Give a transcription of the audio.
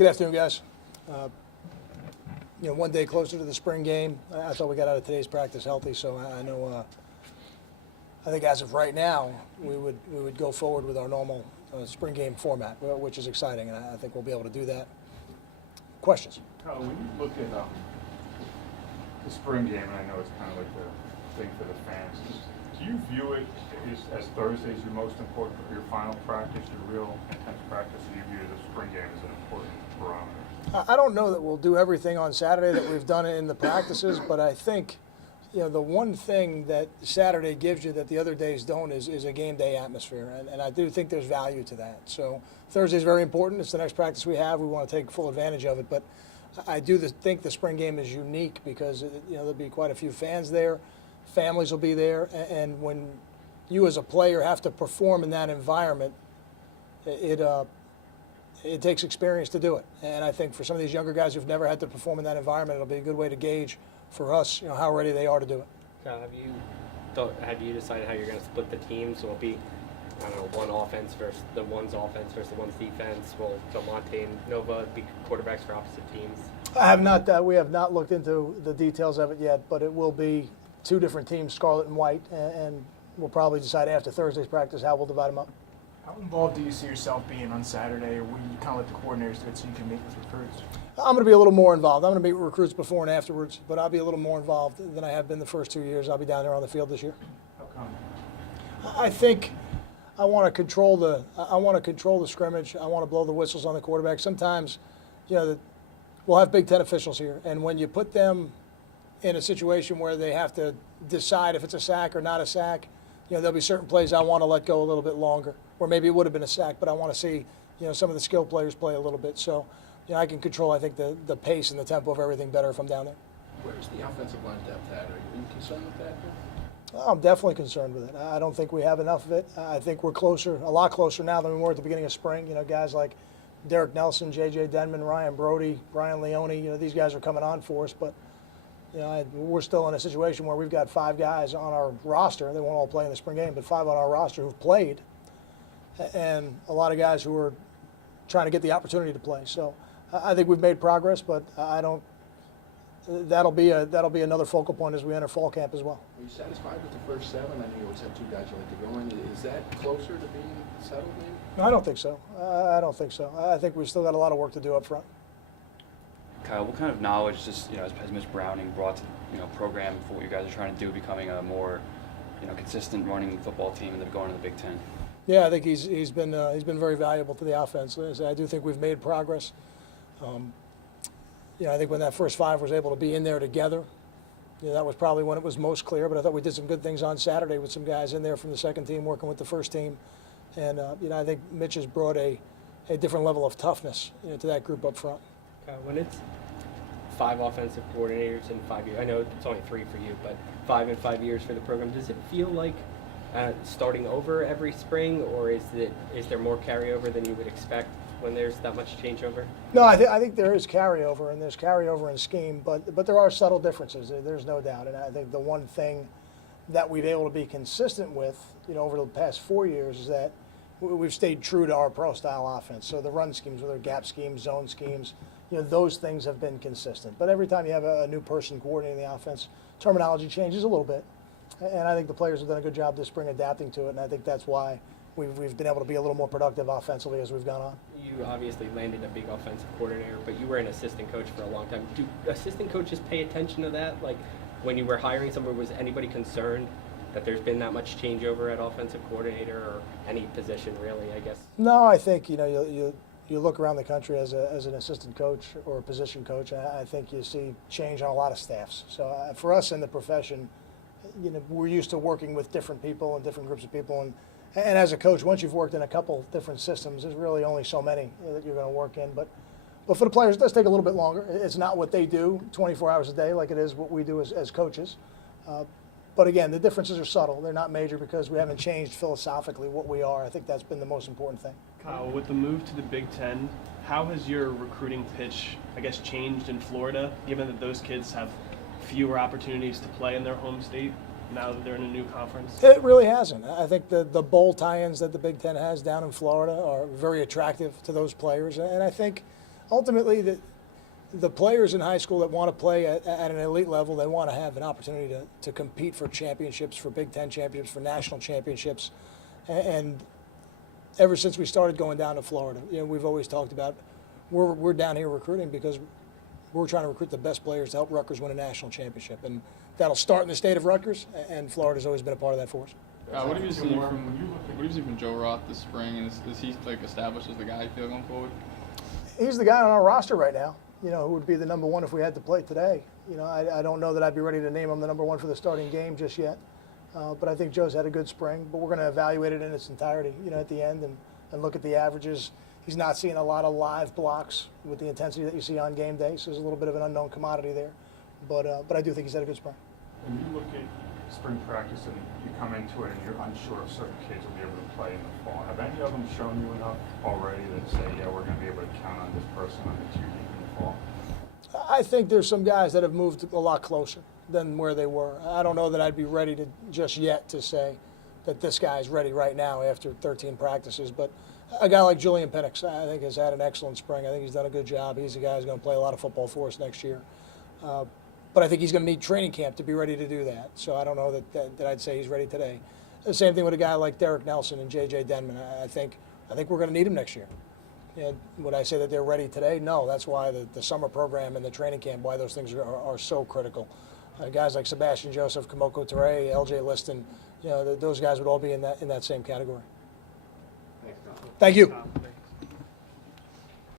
Good afternoon, guys. One day closer to the spring game. I thought we got out of today's practice healthy, so I know. I think as of right now, we would go forward with our normal spring game format, which is exciting, and I think we'll be able to do that. Questions? When you look at the spring game, and I know it's kind of like the thing for the fans, do you view it as Thursday as your most important, your final practice, your real intense practice, or do you view the spring game as an important barometer? I don't know that we'll do everything on Saturday that we've done in the practices, but I think the one thing that Saturday gives you that the other days don't is a game day atmosphere, and I do think there's value to that. So Thursday is very important. It's the next practice we have. We want to take full advantage of it, but I do think the spring game is unique because there'll be quite a few fans there, families will be there, and when you as a player have to perform in that environment, it takes experience to do it. And I think for some of these younger guys who've never had to perform in that environment, it'll be a good way to gauge for us, how ready they are to do it. Have you decided how you're going to split the teams? Will it be, one offense versus the one's offense versus the one's defense? Will Delmonte and Nova be quarterbacks for opposite teams? I have not. We have not looked into the details of it yet, but it will be two different teams, scarlet and white, and we'll probably decide after Thursday's practice how we'll divide them up. How involved do you see yourself being on Saturday, or will you kind of let the coordinators do it so you can meet with recruits? I'm going to be a little more involved. I'm going to meet with recruits before and afterwards, but I'll be a little more involved than I have been the first 2 years. I'll be down there on the field this year. How come? I think I want to control the scrimmage. I want to blow the whistles on the quarterback. Sometimes, we'll have Big Ten officials here, and when you put them in a situation where they have to decide if it's a sack or not a sack, there'll be certain plays I want to let go a little bit longer, or maybe it would have been a sack, but I want to see, some of the skill players play a little bit. So, I can control, I think, the pace and the tempo of everything better if I'm down there. Where's the offensive line depth at? Are you concerned with that? I'm definitely concerned with it. I don't think we have enough of it. I think we're a lot closer now than we were at the beginning of spring. Guys like Derek Nelson, J.J. Denman, Ryan Brody, Brian Leone, these guys are coming on for us, but we're still in a situation where we've got 5 guys on our roster. They won't all play in the spring game, but 5 on our roster who've played, and a lot of guys who are trying to get the opportunity to play. So I think we've made progress, but I don't. That'll be another focal point as we enter fall camp as well. Are you satisfied with the first 7? I know you always have 2 guys you like to go in. Is that closer to being settled, maybe? No, I don't think so. I don't think so. I think we've still got a lot of work to do up front. Kyle, what kind of knowledge has Mitch Browning brought to program for what you guys are trying to do, becoming a more consistent running football team and then going to the Big Ten? Yeah, I think he's been very valuable to the offense. I do think we've made progress. I think when that first 5 was able to be in there together, that was probably when it was most clear. But I thought we did some good things on Saturday with some guys in there from the second team working with the first team, and I think Mitch has brought a different level of toughness to that group up front. When it's 5 offensive coordinators in 5 years, I know it's only 3 for you, but 5 in 5 years for the program, does it feel like starting over every spring, or is there more carryover than you would expect when there's that much changeover? No, I think there is carryover, and there's carryover in scheme, but there are subtle differences. There's no doubt, and I think the one thing that we've been able to be consistent with, over the past 4 years, is that we've stayed true to our pro-style offense. So the run schemes, whether gap schemes, zone schemes, those things have been consistent. But every time you have a new person coordinating the offense, terminology changes a little bit. And I think the players have done a good job this spring adapting to it, and I think that's why we've been able to be a little more productive offensively as we've gone on. You obviously landed a big offensive coordinator, but you were an assistant coach for a long time. Do assistant coaches pay attention to that? Like, when you were hiring someone, was anybody concerned that there's been that much changeover at offensive coordinator or any position really, I guess? No, I think, you look around the country as an assistant coach or a position coach, and I think you see change on a lot of staffs. So for us in the profession, we're used to working with different people and different groups of people, and as a coach, once you've worked in a couple different systems, there's really only so many that you're going to work in. But for the players, it does take a little bit longer. It's not what they do 24 hours a day like it is what we do as coaches. But again, the differences are subtle. They're not major because we haven't changed philosophically what we are. I think that's been the most important thing. Kyle, with the move to the Big Ten, how has your recruiting pitch, changed in Florida, given that those kids have fewer opportunities to play in their home state now that they're in a new conference? It really hasn't. I think the bowl tie-ins that the Big Ten has down in Florida are very attractive to those players, and I think ultimately, the players in high school that want to play at an elite level, they want to have an opportunity to compete for championships, for Big Ten championships, for national championships. And ever since we started going down to Florida, we've always talked about we're down here recruiting because we're trying to recruit the best players to help Rutgers win a national championship. And that'll start in the state of Rutgers, and Florida's always been a part of that for us. What have you seen from Joe Roth this spring, and is he like established as the guy you feel going forward? He's the guy on our roster right now, who would be the number one if we had to play today. I don't know that I'd be ready to name him the number one for the starting game just yet. But I think Joe's had a good spring. But we're going to evaluate it in its entirety, at the end and look at the averages. He's not seeing a lot of live blocks with the intensity that you see on game day, so there's a little bit of an unknown commodity there. But I do think he's had a good spring. When you look at spring practice and you come into it and you're unsure if certain kids will be able to play in the fall, have any of them shown you enough already that say, yeah, we're going to be able to count on this person on the 2 deep in the fall? I think there's some guys that have moved a lot closer than where they were. I don't know that I'd be ready to just yet to say that this guy's ready right now after 13 practices. But a guy like Julian Penix, I think, has had an excellent spring. I think he's done a good job. He's a guy who's going to play a lot of football for us next year. But I think he's going to need training camp to be ready to do that. So I don't know that I'd say he's ready today. The same thing with a guy like Derek Nelson and J.J. Denman. I think we're going to need him next year. And would I say that they're ready today? No. That's why the summer program and the training camp, why those things are so critical. Guys like Sebastian Joseph, Kamoko Toure, L.J. Liston, those guys would all be in that same category. Thanks, Tom. Thank you. Thank